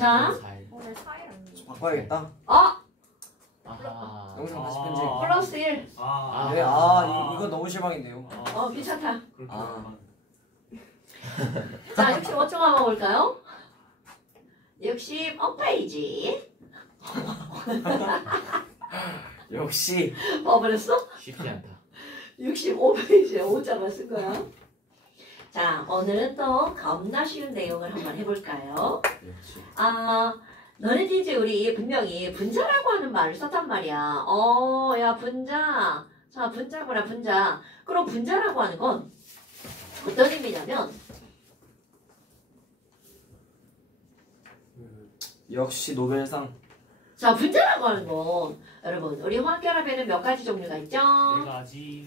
자, 오늘 4일 바꿔야겠다. 영상 다시 편집. 플러스 1. 네, 이거 너무 실망인데요. 괜찮다. 아. 자, 65쪽 한번 볼까요? 65페이지. 역시. 버렸어? 쉽지 않다. 65페이지에 5자만 쓴 거야. 자, 오늘은 또 겁나 쉬운 내용을 한번 해볼까요? 역시. 너네들 이제 우리 분명히 분자라고 하는 말을 썼단 말이야. 야, 분자. 자, 분자구나, 분자. 그럼 분자라고 하는 건 어떤 의미냐면, 역시 노벨상. 자, 분자라고 하는 건, 여러분, 우리 화학결합에는 몇 가지 종류가 있죠?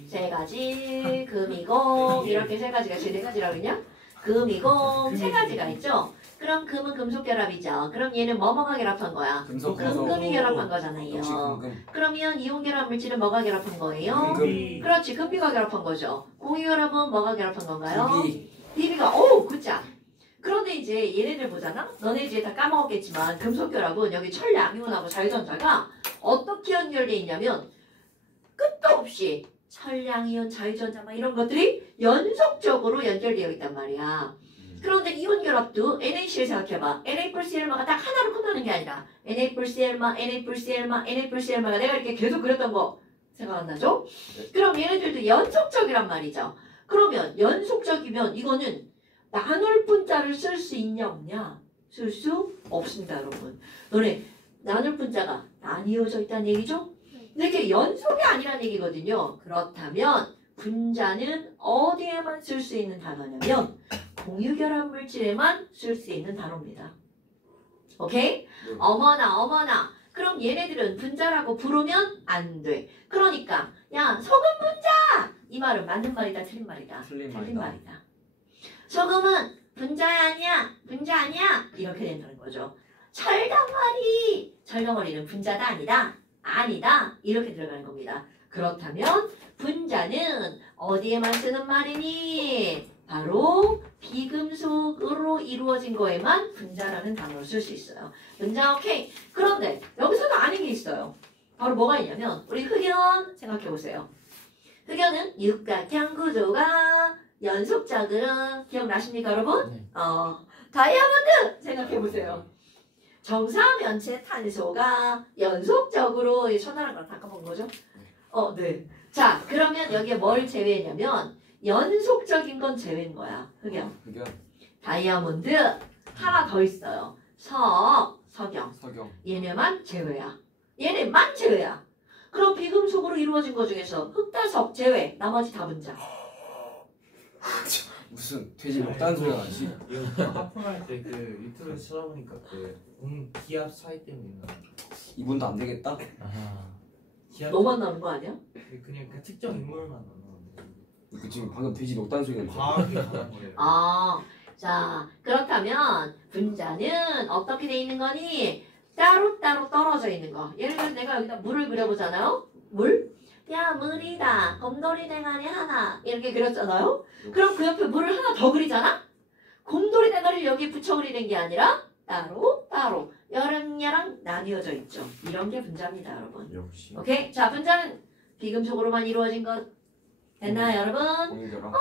세 가지, 금, 이공, 이렇게 세 가지가 네 가지라고 했냐? 금, 이공, 세 가지가 있죠? 그럼 금은 금속 결합이죠. 그럼 얘는 뭐가 결합한 거야? 금속, 금이 결합한 거잖아요. 역시 금금. 그러면 이온 결합 물질은 뭐가 결합한 거예요? 금금. 그렇지, 금비가 결합한 거죠. 공유 결합은 뭐가 결합한 건가요? 비비. 비비가, 굿자. 그런데 이제 얘네들 보잖아? 너네 이제 다 까먹었겠지만 금속 결합은 여기 철량, 이온하고 자유전자가 어떻게 연결되어 있냐면 끝도 없이 철량, 이온, 자유전자 막 이런 것들이 연속적으로 연결되어 있단 말이야. 그런데 이온 결합도 NaCl 생각해봐. Na 플러스 L마가 딱 하나로 끝나는 게 아니라 Na 플러스 L마, Na 플러스 L마, Na 플러스 L마가 내가 이렇게 계속 그렸던 거 생각 안 나죠? 그럼 얘네들도 연속적이란 말이죠. 그러면 연속적이면 이거는 나눌 분자를 쓸 수 있냐 없냐? 쓸 수 없습니다, 여러분. 너네 나눌 분자가 나뉘어져 있다는 얘기죠? 근데 이게 연속이 아니라는 얘기거든요. 그렇다면 분자는 어디에만 쓸 수 있는 단어냐면 공유결합 물질에만 쓸 수 있는 단어입니다. 오케이? 어머나. 그럼 얘네들은 분자라고 부르면 안 돼. 그러니까 야, 소금 분자! 이 말은 맞는 말이다, 틀린 말이다? 틀린 말이다. 소금은 분자 아니야? 이렇게 된다는 거죠. 철덩어리는 분자다 아니다. 이렇게 들어가는 겁니다. 그렇다면 분자는 어디에만 쓰는 말이니? 바로 비금속으로 이루어진 거에만 분자라는 단어를 쓸 수 있어요. 분자 오케이. 그런데 여기서도 아닌 게 있어요. 바로 뭐가 있냐면 우리 흑연 생각해보세요. 흑연은 육각형 구조가 연속자들은 기억나십니까 여러분? 네. 다이아몬드 생각해보세요. 정사면체 탄소가 연속적으로 천하는 걸 다 까먹은 거죠? 네. 자, 그러면 여기에 뭘 제외했냐면 연속적인 건 제외인 거야. 흑연. 다이아몬드 하나 더 있어요. 석영. 얘네만 제외야. 그럼 비금속으로 이루어진 것 중에서 흑다석 제외. 나머지 다 분자. 무슨 돼지 먹다는 소리가 나지? 이거 하품할 때 그 유튜브에서 찾아보니까 기압 차이 때문인가? 이분도 안 되겠다. 너만 나오는 거 아니야? 그냥 그 특정 인물만 나오는데. 그 지금 방금 돼지 녹다는 소리가 나지? 과학이 가는 거예요. 자, 그렇다면 분자는 어떻게 돼 있는 거니? 따로따로 떨어져 있는 거. 예를 들어서 내가 여기다 물을 그려보잖아요. 물? 야, 물이다. 곰돌이 대가리 하나. 이렇게 그렸잖아요. 그럼 그 옆에 물을 하나 더 그리잖아? 곰돌이 대가리를 여기에 붙여 그리는 게 아니라 따로 여랑 나뉘어져 있죠. 이런 게 분자입니다, 여러분. 역시. 오케이? 자, 분자는 비금속으로만 이루어진 것 됐나요, 여러분? 공유결합.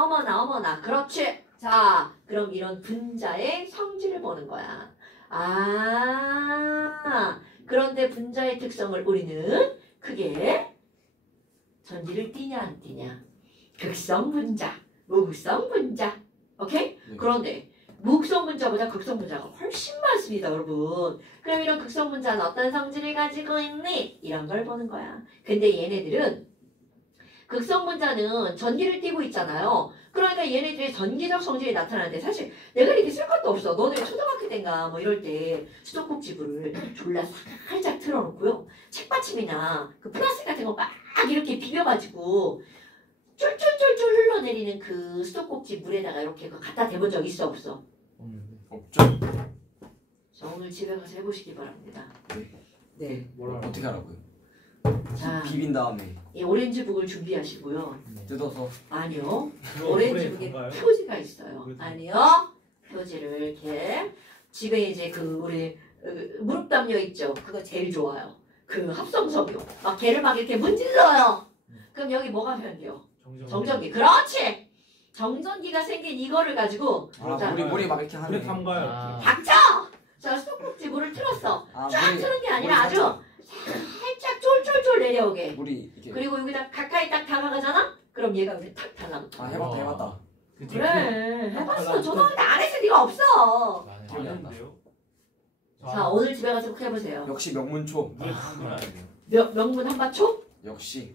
어머나. 그렇지. 자, 그럼 이런 분자의 성질을 보는 거야. 그런데 분자의 특성을 우리는 크게 전지를 띠냐 안 띠냐. 극성 분자, 무극성 분자. 오케이? 네. 그런데 무극성 분자보다 극성 분자가 훨씬 많습니다, 여러분. 그럼 이런 극성 분자는 어떤 성질을 가지고 있니? 이런 걸 보는 거야. 근데 얘네들은 극성 분자는 전기를 띠고 있잖아요. 그러니까 얘네들의 전기적 성질이 나타나는데 사실 내가 이렇게 쓸 것도 없어. 너네 초등학교 때인가 뭐 이럴 때 수도꼭지불을 졸라 살짝 틀어놓고요. 책받침이나 그 플라스틱 같은 거 막 이렇게 비벼가지고 쫄쫄쫄쫄 흘러내리는 그 수도꼭지 물에다가 이렇게 갖다 대본 적 있어 없어? 없죠. 자, 오늘 집에 가서 해보시기 바랍니다. 네. 어떻게 하라고요? 자, 비빈 다음에 이 오렌지북을 준비하시고요. 뜯어서. 아니요. 오렌지북에 표지가 있어요. 아니요. 표지를 이렇게 집에 이제 그 우리 무릎 담요 있죠. 그거 제일 좋아요. 그 합성섬유. 막 걔를 막 이렇게 문질러요. 그럼 여기 뭐가 변돼요? 정전기. 그렇지. 정전기가 생긴 이거를 가지고 자, 물이 막 이렇게 물에 하네. 담가요. 닥쳐! 자, 수도꼭지 물을 틀었어. 아, 쫙 물이 트는 게 아니라 물이 아주 살짝 쫄쫄쫄 내려오게. 물이 이렇게. 그리고 여기다 가까이 딱 다가가잖아? 그럼 얘가 여기 탁 달라붙어. 아, 해봤다. 그래, 해봤어. 초등학교 안 했을 리가 없어. 기억이 안 나. 자, 오늘 집에 가서 꼭 해보세요. 역시 명문초. 물에 담가야 돼요. 명문 한바초? 역시.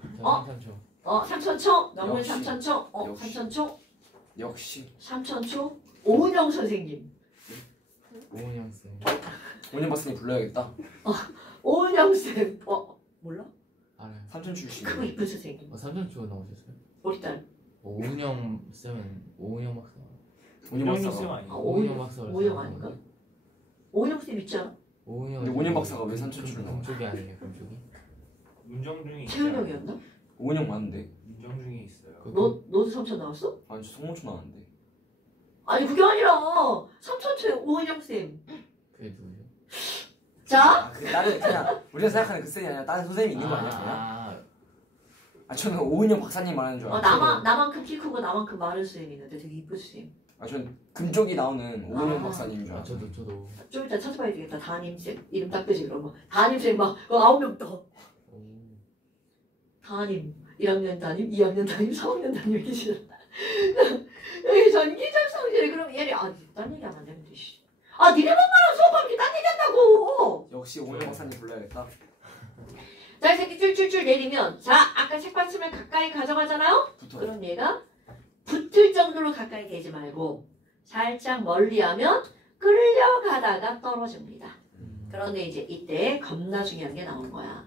삼천초? 명문 역시. 삼천초? 역시. 삼천초? 역시. 삼천초? 오은영 선생님. 오은영 쌤. 오년 박사님 불러야겠다. 오은영 쌤. 몰라? 알아요. 삼촌 출신. 크고 이쁜 선생님. 삼천초 나오셨어요? 우리 딸. 오은영 쌤은 오은영 박사. 오년 박사가. 아, 오은영 박사. 오은영 아닌가? 오은영 쌤 있잖아. 오은영. 근데 오은영 박사가 왜 삼천초를 나와? 금쪽이 아니에요, 금쪽이? 문정중에 최은영이었나? 오년 맞는데. 문정중에 있어요. 너도 삼천 나왔어? 아니 저 성모초 나왔는데. 아니 그게 아니라 삼천초에 오은영 쌤. 그게 누구죠? 자, 그 다른 그냥 우리가 생각하는 그 쌤이 아니라 다른 선생님이 있는 거 아니야 그냥? 아 저는 오은영 박사님 말하는 줄 알았어요. 나만큼 키 크고 나만큼 마른 쌤 있는데 되게 이쁜 쌤. 아 전 금쪽이 나오는 오은영 아. 박사님인 줄 아, 알았어요. 저도. 좀 이따 찾아봐야 되겠다. 담임쌤 이름 딱 뜨지 그러면 담임쌤 막 9명 떠. 오. 담임 1학년 담임, 2학년 담임, 3학년 담임 이렇게 시작. 여기 전기적 성질이 그럼 얘를 딴 얘기 안 되는데 씨. 니네만 말하면 수업하면 이렇게 딴 얘기 한다고. 역시 오은영 박사님 불러야겠다. 자, 이 새끼 줄줄줄 내리면 자, 아까 책받침을 가까이 가져가잖아요. 붙어. 그럼 얘가 붙을 정도로 가까이 대지 말고 살짝 멀리하면 끌려가다가 떨어집니다. 그런데 이제 이때 겁나 중요한 게 나온 거야.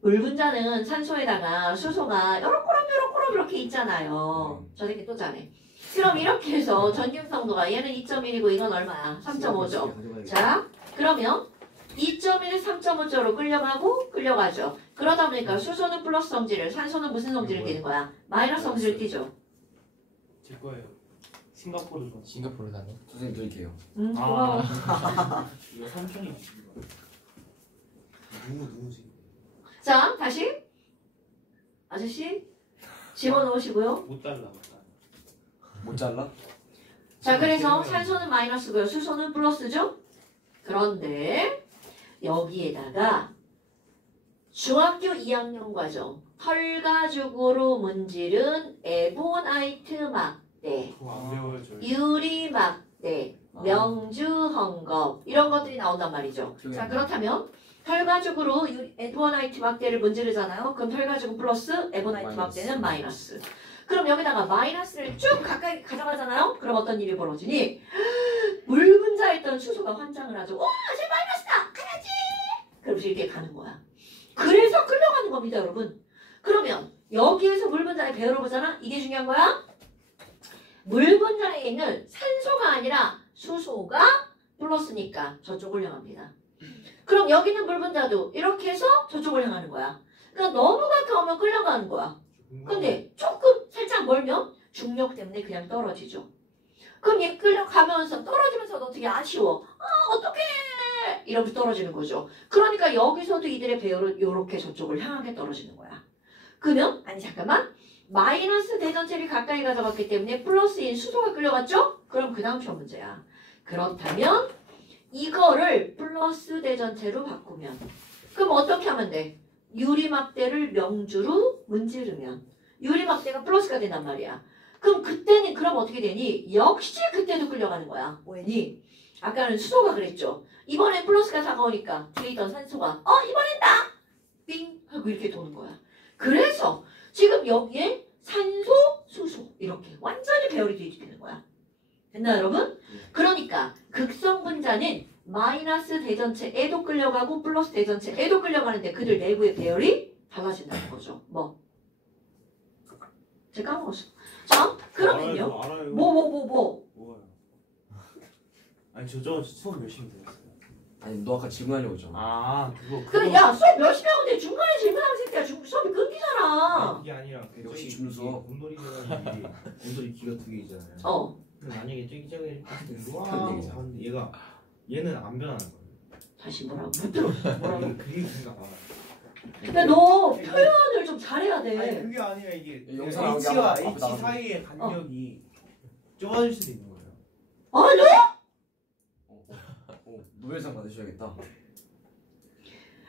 물 분자는 산소에다가 수소가 요렇게 이렇게 있잖아요. 저 새끼 또 잘해. 그럼 이렇게 해서 전기성도가 얘는 2.1이고 이건 얼마야? 3.5죠. 자, 그러면 2.1, 3.5쪽으로 끌려가죠. 그러다 보니까 수소는 플러스 성질을, 산소는 무슨 성질을 띠는 거야? 마이너스 성질을 띠죠. 제 거예요. 싱가포르 거. 싱가포르 다녀. 선생님 드릴게요. 고마워. 이거 삼촌이 누구지? 자, 다시. 아저씨, 집어넣으시고요. 못 달라. 못 잘라? 자, 그래서 산소는 마이너스고요. 수소는 플러스죠? 그런데 여기에다가 중학교 2학년 과정 털가죽으로 문지른 에보나이트 막대, 그거 안 배워요 저희. 유리 막대, 명주 헝겊 이런 것들이 나온단 말이죠. 자, 그렇다면 털가죽으로 에보나이트 막대를 문지르잖아요. 그럼 털가죽은 플러스, 에보나이트 막대는 마이너스. 그럼 여기다가 마이너스를 쭉 가까이 가져가잖아요. 그럼 어떤 일이 벌어지니? 물 분자했던 수소가 환장을 하죠. 쟤 마이너스다! 가야지! 그러면서 이렇게 가는 거야. 그래서 끌려가는 겁니다, 여러분. 그러면 여기에서 물 분자의 배열을 보잖아? 이게 중요한 거야. 물 분자에 있는 산소가 아니라 수소가 플러스니까 저쪽을 향합니다. 그럼 여기 있는 물 분자도 이렇게 해서 저쪽을 향하는 거야. 그러니까 너무 가까우면 끌려가는 거야. 근데 조금 살짝 멀면 중력 때문에 그냥 떨어지죠. 그럼 얘 끌려가면서 떨어지면서 어떻게 아쉬워. 어떡해 이러면서 떨어지는 거죠. 그러니까 여기서도 이들의 배열은 이렇게 저쪽을 향하게 떨어지는 거야. 그러면 아니 잠깐만 마이너스 대전체를 가까이 가져갔기 때문에 플러스인 수소가 끌려갔죠? 그럼 그 다음 편 문제야. 그렇다면 이거를 플러스 대전체로 바꾸면 그럼 어떻게 하면 돼? 유리막대를 명주로 문지르면 유리막대가 플러스가 된단 말이야. 그럼 그때는 그럼 어떻게 되니? 역시 그때도 끌려가는 거야. 왜니? 아까는 수소가 그랬죠. 이번엔 플러스가 다가오니까 뒤에 있던 산소가 이번엔 나! 삥! 하고 이렇게 도는 거야. 그래서 지금 여기에 산소, 수소 이렇게 완전히 배열이 뒤집히는 거야. 됐나 여러분? 그러니까 극성 분자는 마이너스 대전체에도 끌려가고 플러스 대전체에도 끌려가는데 그들 내부의 배열이 달라진다는 거죠. 제가 까먹었어. 자, 그러면요. 알아요. 뭐요? 뭐요? 아니 저 수업 열심히 들었어요. 아니 너 아까 질문하려고 했잖아. 그거. 그래, 야, 수업 열심히 하고 있는데 중간에 질문하면 새끼야. 수업이 끊기잖아. 그게 아니라 역시 준수. 곰돌이 대가리 곰돌이 귀가 2개 있잖아요. 어. 근데 만약에 쩌기쩌기 이렇게 그런 얘기잖아. 하는데 얘가 얘는 안 변하는 거예요. 다시 뭐라고? 못 들어. 뭐라고? 그게 생각 안 나. 야, 너 표현을 좀 잘해야 돼. 아니 그게 아니라 이게 영상 나오게 H와 앞으로 H 나가면. 사이의 간격이 좁아질 수도 있는 거예요. 아니? 노벨상 받으셔야겠다.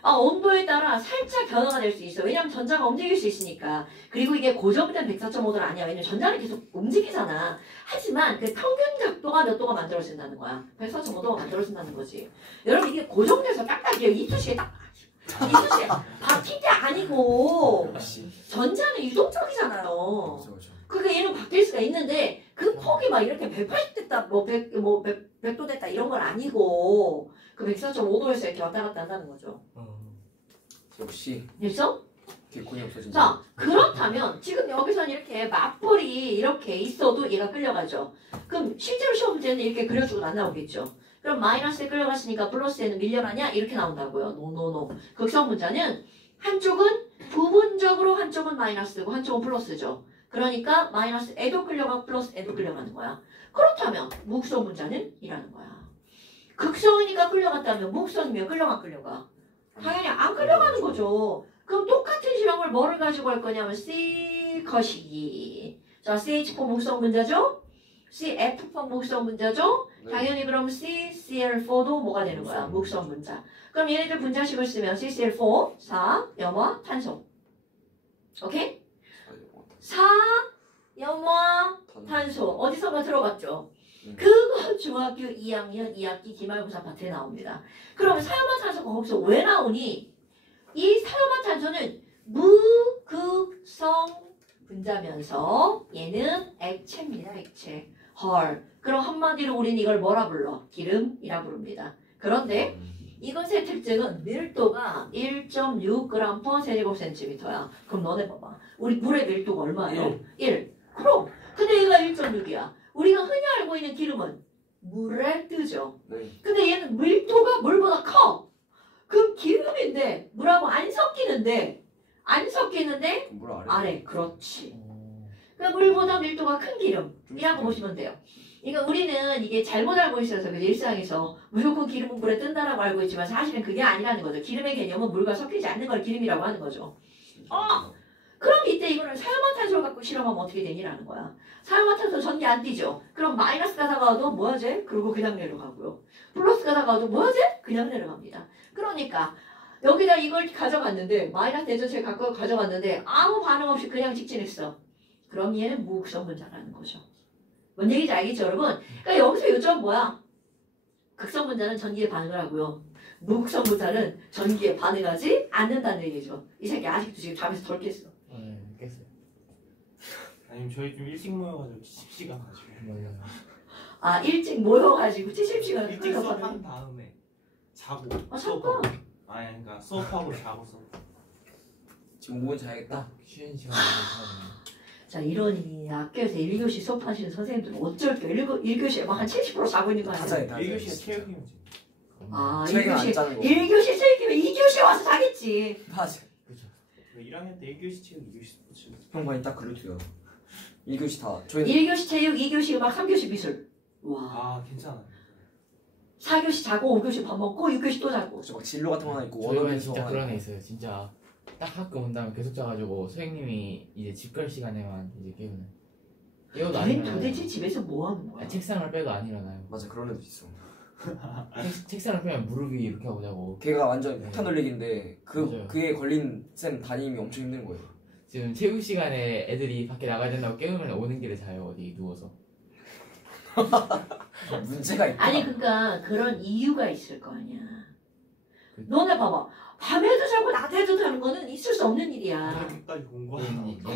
온도에 따라 살짝 변화가 될 수 있어. 왜냐면 전자가 움직일 수 있으니까. 그리고 이게 고정된 104.5도는 아니야. 왜냐면 전자는 계속 움직이잖아. 하지만 그 평균 각도가 몇 도가 만들어진다는 거야. 104.5도가 만들어진다는 거지. 여러분 이게 고정돼서 딱딱해요. 이쑤시개 딱 이쑤시개 바뀐 게 아니고 전자는 유동적이잖아요. 그렇죠. 그러니까 얘는 바뀔 수가 있는데 그 폭이 막 이렇게 180 됐다, 100도 됐다 이런 건 아니고 그 104.5도에서 이렇게 왔다 갔다 한다는 거죠. 역시 됐어? 개콘이 없어진다. 자, 그렇다면 지금 여기서는 이렇게 맞벌이 이렇게 있어도 얘가 끌려가죠. 그럼 실제로 시험 문제는 이렇게 그려주고 안 나오겠죠. 그럼 마이너스에 끌려갔으니까 플러스에는 밀려나냐? 이렇게 나온다고요. 노노노. 극성 문자는 한쪽은 부분적으로 한쪽은 마이너스고 한쪽은 플러스죠. 그러니까 마이너스에도 끌려가고 플러스에도 끌려가는 거야. 그렇다면 무극성 문자는 이라는 거야. 극성이니까 끌려갔다면 무극성이면 끌려가. 당연히 안 끌려가는 거죠. 그럼 똑같은 실험을 뭐를 가지고 할 거냐면 C 거시기. 자, CH4 무극성 문자죠? CF4 무극성 문자죠? 네. 당연히 그럼 CCl4도 뭐가 되는 거야? 무극성 문자. 그럼 얘네들 분자식을 쓰면 CCl4, 4, 염화, 탄소. 오케이? 4, 염화, 탄소. 어디선가 들어갔죠? 그거 중학교 2학년 2학기 기말고사 파트에 나옵니다. 그럼 사염화탄소가 거기서 왜 나오니? 이 사염화탄소는 무극성 분자면서 얘는 액체입니다. 액체. 헐. 그럼 한마디로 우린 이걸 뭐라 불러? 기름이라 부릅니다. 그런데 이것의 특징은 밀도가 1.6g/cm3야. 그럼 너네 봐봐. 우리 물의 밀도가 얼마예요? 1. 그럼 근데 얘가 1.6이야. 우리가 흔히 알고 있는 기름은 물에 뜨죠. 네. 근데 얘는 밀도가 물보다 커. 그럼 기름인데 물하고 안 섞이는데 물 아래. 아래. 그렇지. 그러니까 물보다 밀도가 큰 기름이라고 보시면 돼요. 그러니까 우리는 이게 잘못 알고 있어서 그죠? 일상에서 무조건 기름은 물에 뜬다라고 알고 있지만 사실은 그게 아니라는 거죠. 기름의 개념은 물과 섞이지 않는 걸 기름이라고 하는 거죠. 그럼 이때 이거를 사용화탄소를 갖고 실험하면 어떻게 되니라는 거야. 사용화탄소 전기 안 뛰죠. 그럼 마이너스가 다가와도 뭐하지? 그리고 그냥 내려가고요. 플러스가 다가와도 뭐하지? 그냥 내려갑니다. 그러니까 여기다 이걸 가져갔는데 마이너스 대전체를 갖고 가져갔는데 아무 반응 없이 그냥 직진했어. 그럼 얘는 무극성 분자라는 거죠. 뭔 얘기인지 알겠죠 여러분? 그러니까 여기서 요점 뭐야? 극성 분자는 전기에 반응을 하고요. 무극성 분자는 전기에 반응하지 않는다는 얘기죠. 이 새끼 아직도 지금 잠에서 덜 깼어. 네, 깼어요. 아니면 저희 좀 일찍 모여가지고 70시간 가지고 맞아요. 일찍 모여가지고 70시간 일찍 수업한 다음에 자고 잠깐. 그러니까 수업하고 자고 수업. 지금 5분 자야겠다. 쉬는 시간에 괜찮아요. 자 이러니 학교에서 1교시 수업하시는 선생님들은 어쩔 게 1교시에 막 한 70% 자고 있는 거 다 아니에요? 자요. 1교시가 체육이지. 책은 안 1교시 짜는 거. 1교시 수익이면 2교시 와서 자겠지. 맞아. 그렇죠. 1학년 때 1교시 체육, 2교시 스포츠. 형반이 딱 그렇대요. 1교시 다. 저희는 1교시 체육, 2교시 음악, 3교시 미술. 와. 아 괜찮아요. 4교시 자고 5교시 밥 먹고 6교시 또 자고. 막 진로 같은 거 하나 있고 저희 반에 원어민 진짜 수업 그런 하나 애 있고. 있어요. 진짜 딱 학교 온 다음에 계속 자가지고 선생님이 이제 집 갈 시간에만 이제 깨우는. 깨워도 안 너희 일어나요. 도대체 집에서 뭐 하는 거야? 책상을 빼도 안 일어나요. 맞아 그런 애도 있어. 책상을 빼면 무릎 위 이렇게 하고 자고. 걔가 완전 네. 폭탄 돌리기인데 맞아요. 그에 걸린 쌤 담임이 엄청 힘든 거예요. 지금 체육 시간에 애들이 밖에 나가야 된다고 깨우면 오는 길에 자요. 어디 누워서. 문제가 있다. 아니 그러니까 그런 이유가 있을 거 아니야. 그- 너네 봐봐. 밤에도 자고 낮에도 자는 거는 있을 수 없는 일이야. 그렇게까지 공부하는 거.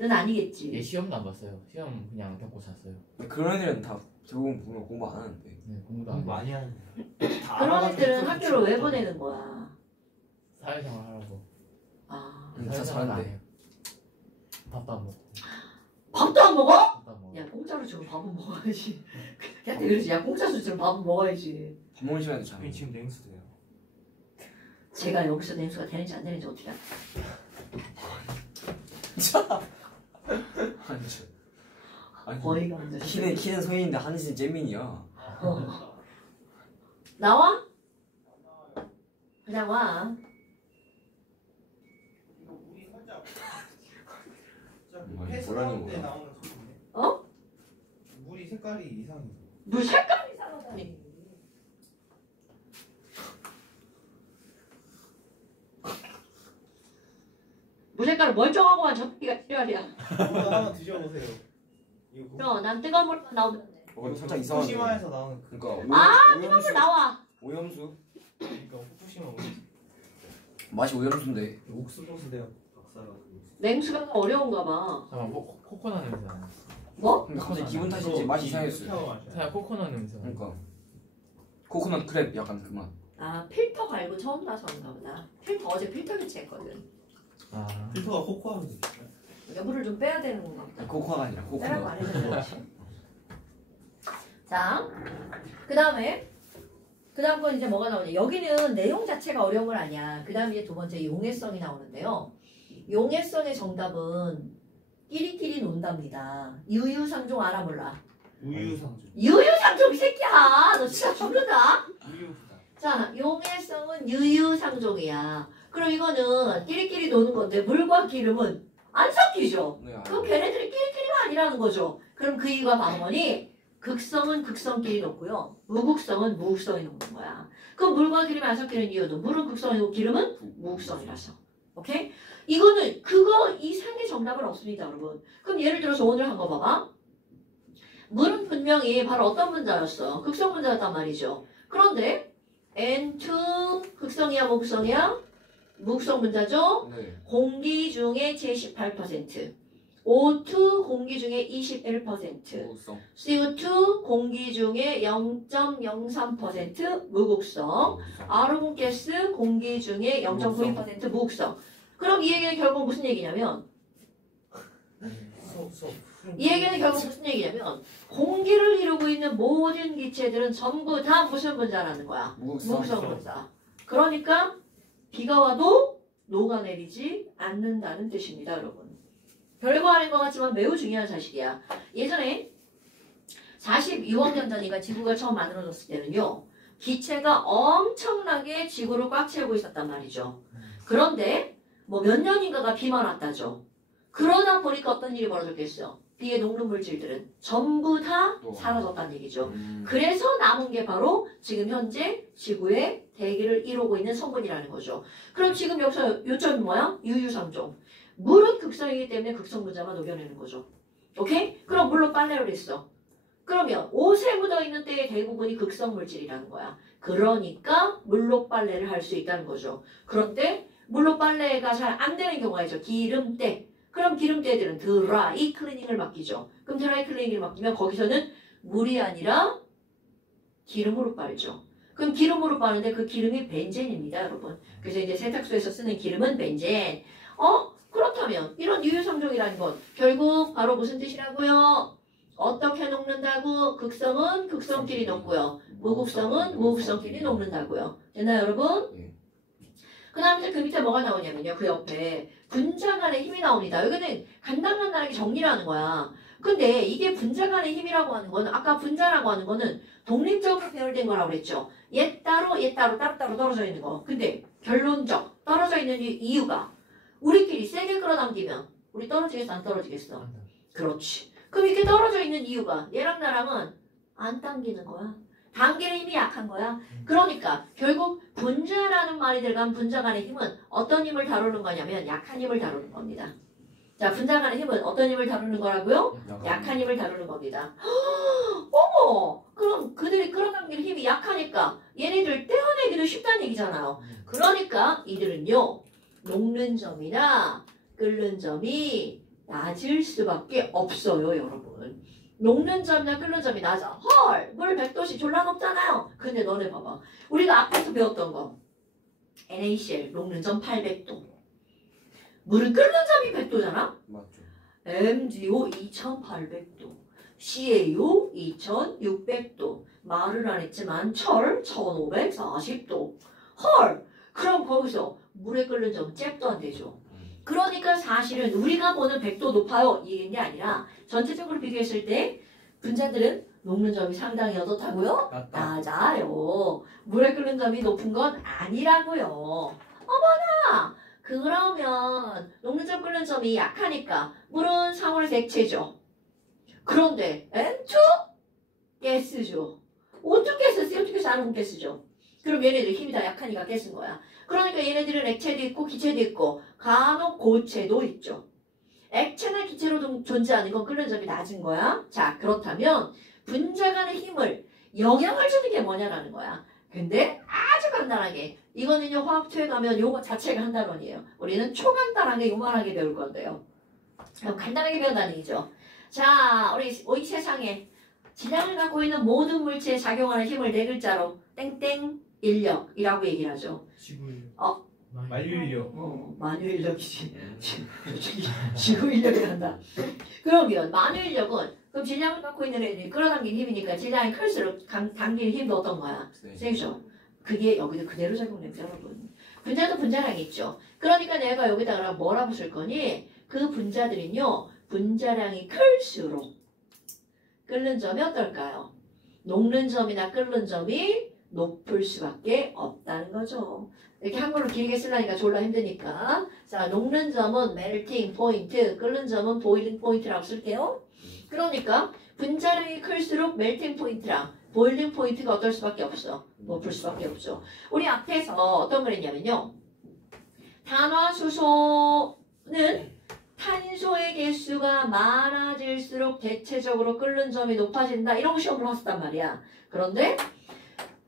넌 아니겠지. 얘 시험도 안 봤어요. 시험 그냥 겪고 잤어요. 그런 애들은 다 대부분 보면 공부 안 하는데. 네, 공부도 안 공부 해요. 많이 하는. 그런 애들은 학교를 왜 보내는 거야? 사회생활 하라고. 아, 다 사회생활 안 잘하는데. 해요. 밥도 안 먹고. 밥도 안 먹어? 밥도 안 먹어. 야 공짜로 주면 밥은 먹어야지. 야 그러지. 야 공짜로 주면 밥은 먹어야지. 밥 먹는 시간에도 잘. 지금 냉수돼요. 제가 여기서 냉수가 되는지 안 되는지 어떻게 알아? 아니 어이가 없네. 키는 소인인데 한신 잼민이야. 나와? 그냥 와. 이거 물이 살짝 뭐라는 패스하는 데 거야? 나오는 소리인데. 어? 물이 색깔이 이상해. 물 색깔이 이상하다니. 물 색깔은 멀쩡하고만 저기가 필요하랴. 이거 하나 드셔보세요. 이거 그럼 난 뜨거운 물만 나오면 돼. 살짝 이상한데. 후쿠시마에서 나오는 그 그러니까 뜨거운 물 나와. 오염수? 그러니까 후쿠시마 맛이 오염수인데. 옥수수인데요. 박사가. 냉수가 어려운가 봐. 잠깐 코코넛 냄새 나. 뭐? 근데 갑자기 기분 탓인지 맛이 이상했어요. 그냥 코코넛 냄새 나. 그러니까 코코넛 크랩 약간 그 맛. 아 필터 갈고 처음 봐서 그런가 보다. 필터 어제 필터 교체했거든. 아. 필터가 코코아로 돼 있어요. 그러니까 물을 좀 빼야 되는 건가 보다. 코코아가 아니라 빼라고 코코넛. 안 해주는 거지. 자, 그 다음에 건 이제 뭐가 나오냐. 여기는 내용 자체가 어려운 건 아니야. 그 다음에 이제 두 번째 용해성이 나오는데요. 용해성의 정답은 끼리끼리 논답니다. 유유상종 알아 몰라? 우유상주. 유유상종 이 새끼야. 너 진짜 죽는다. 우유부다. 자, 용해성은 유유상종이야. 그럼 이거는 끼리끼리 노는 건데 물과 기름은 안 섞이죠. 네, 그럼 걔네들이 끼리끼리가 아니라는 거죠. 그럼 그 이유가 방언이 극성은 극성끼리 녹고요. 무극성은 무극성이 녹는 거야. 그럼 물과 기름이 안 섞이는 이유도 물은 극성이고 기름은 무극성이라서. 오케이? 이거는 그거 이상의 정답은 없습니다, 여러분. 그럼 예를 들어서 오늘 한 거 봐봐. 물은 분명히 바로 어떤 분자였어? 극성 분자였단 말이죠. 그런데 N2 극성이야, 무극성이야? 무극성 분자죠? 네. 공기 중에 78%, O2 공기 중에 21%, 무극성. CO2 공기 중에 0.03% 무극성, 아르곤가스 공기 중에 0.92% 무극성. 그럼 이 얘기는 결국 무슨 얘기냐면 이 얘기는 결국 무슨 얘기냐면 공기를 이루고 있는 모든 기체들은 전부 다 무슨 분자라는 거야? 무극성 분자. 그러니까 비가 와도 녹아내리지 않는다는 뜻입니다, 여러분. 별거 아닌 것 같지만 매우 중요한 사실이야. 예전에 46억 년 전인가 지구가 처음 만들어졌을 때는요. 기체가 엄청나게 지구를 꽉 채우고 있었단 말이죠. 그런데 뭐 몇 년인가가 비만 왔다죠. 그러다 보니까 어떤 일이 벌어졌겠어요. 비에 녹는 물질들은 전부 다 사라졌다는 얘기죠. 그래서 남은 게 바로 지금 현재 지구의 대기를 이루고 있는 성분이라는 거죠. 그럼 지금 여기서 요점이 뭐야? 유유상종. 물은 극성이기 때문에 극성 분자만 녹여내는 거죠. 오케이? 그럼 물로 빨래를 했어. 그러면 옷에 묻어있는 때의 대부분이 극성 물질이라는 거야. 그러니까 물로 빨래를 할 수 있다는 거죠. 그런데 물로 빨래가 잘 안 되는 경우가 있죠. 기름때. 그럼 기름때들은 드라이 클리닝을 맡기죠. 그럼 드라이 클리닝을 맡기면 거기서는 물이 아니라 기름으로 빨죠. 그럼 기름으로 빠는데 그 기름이 벤젠입니다, 여러분. 그래서 이제 세탁소에서 쓰는 기름은 벤젠. 그렇다면 이런 유유상종이라는 건 결국 바로 무슨 뜻이라고요? 어떻게 녹는다고? 극성은 극성끼리 녹고요. 무극성은 무극성끼리 녹는다고요. 됐나요, 여러분? 예. 그 다음에 그 밑에 뭐가 나오냐면요. 그 옆에 분자 간의 힘이 나옵니다. 여기는 간단하게 정리를 하는 거야. 근데 이게 분자 간의 힘이라고 하는 거는 아까 분자라고 하는 거는 독립적으로 배열된 거라고 그랬죠. 얘 따로 따로 떨어져 있는 거. 근데 결론적 떨어져 있는 이유가 우리끼리 세게 끌어당기면 우리 떨어지겠어 안 떨어지겠어? 그렇지. 그럼 이렇게 떨어져 있는 이유가 얘랑 나랑은 안 당기는 거야. 당기는 힘이 약한 거야. 그러니까 결국 분자라는 말이 들어간 분자 간의 힘은 어떤 힘을 다루는 거냐면 약한 힘을 다루는 겁니다. 자, 분자 간의 힘은 어떤 힘을 다루는 거라고요? 약한 힘을 다루는 겁니다. 어머! 그럼 그들이 끌어당기는 힘이 약하니까 얘네들 떼어내기도 쉽다는 얘기잖아요. 그러니까 이들은요. 녹는 점이나 끓는 점이 낮을 수밖에 없어요, 여러분. 녹는 점이나 끓는 점이 낮아. 헐! 물 100도씨 졸라 높잖아요. 근데 너네 봐봐. 우리가 앞에서 배웠던 거. NaCl 녹는 점 800도. 물을 끓는 점이 100도잖아? 맞죠. MgO 2800도. CaO 2600도. 말을 안 했지만 철 1540도. 헐! 그럼 거기서 물에 끓는 점은 잽도 안 되죠. 그러니까 사실은 우리가 보는 100도 높아요. 이게 게 아니라 전체적으로 비교했을 때 분자들은 녹는 점이 상당히 어떻다고요? 낮아요. 물에 끓는 점이 높은 건 아니라고요. 어머나! 그러면 녹는 점 끓는 점이 약하니까 물은 상온에서 액체죠. 그런데 N2 가스죠. O2 가스, CO2 가스 안 오면 가스죠. 그럼 얘네들 힘이 다 약하니까 가스인 거야. 그러니까 얘네들은 액체도 있고 기체도 있고 간혹 고체도 있죠. 액체나 기체로 존재하는 건 끓는 점이 낮은 거야. 자, 그렇다면 분자 간의 힘을 영향을 주는 게 뭐냐라는 거야. 근데 아주 간단하게 이거는요 화학투에 가면 요거 자체가 한 단원이에요. 우리는 초간단하게 요만하게 배울 건데요. 그럼 간단하게 배운다는 얘기죠. 자, 우리 이 세상에 질량을 갖고 있는 모든 물체에 작용하는 힘을 네 글자로 땡땡 인력이라고 얘기를 하죠. 지구인력. 만유인력. 만유인력이지. 지구인력이란다. 그러면 만유인력은 그럼 질량을 갖고 있는 애들이 끌어당긴 힘이니까 질량이 클수록 당기는 힘도 어떤 거야? 세죠. 그게 여기도 그대로 작용됩니다, 여러분. 분자도 분자량이 있죠. 그러니까 내가 여기다가 뭐라고 쓸 거니? 그 분자들은요, 분자량이 클수록 끓는 점이 어떨까요? 녹는 점이나 끓는 점이 높을 수밖에 없다는 거죠. 이렇게 한글로 길게 쓰려니까 졸라 힘드니까. 자, 녹는 점은 멜팅 포인트, 끓는 점은 보일링 포인트라고 쓸게요. 그러니까 분자량이 클수록 멜팅 포인트랑 보일링 포인트가 어떨 수밖에 없어. 높을 수밖에 없죠. 우리 앞에서 어떤 걸 했냐면요. 탄화수소는 탄소의 개수가 많아질수록 대체적으로 끓는 점이 높아진다. 이런 거 시험을 했었단 말이야. 그런데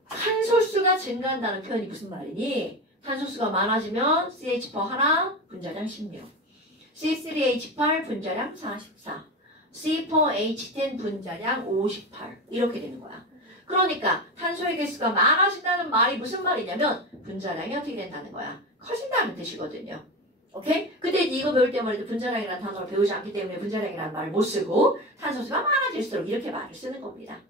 탄소수가 증가한다는 표현이 무슨 말이니? 탄소수가 많아지면 CH4 하나 분자량 16, C3H8 분자량 44, C4H10 분자량 58 이렇게 되는 거야. 그러니까 탄소의 개수가 많아진다는 말이 무슨 말이냐면 분자량이 어떻게 된다는 거야? 커진다는 뜻이거든요. 오케이? 근데 이거 배울 때만 해도 분자량이라는 단어를 배우지 않기 때문에 분자량이라는 말을 못 쓰고 탄소수가 많아질수록 이렇게 말을 쓰는 겁니다.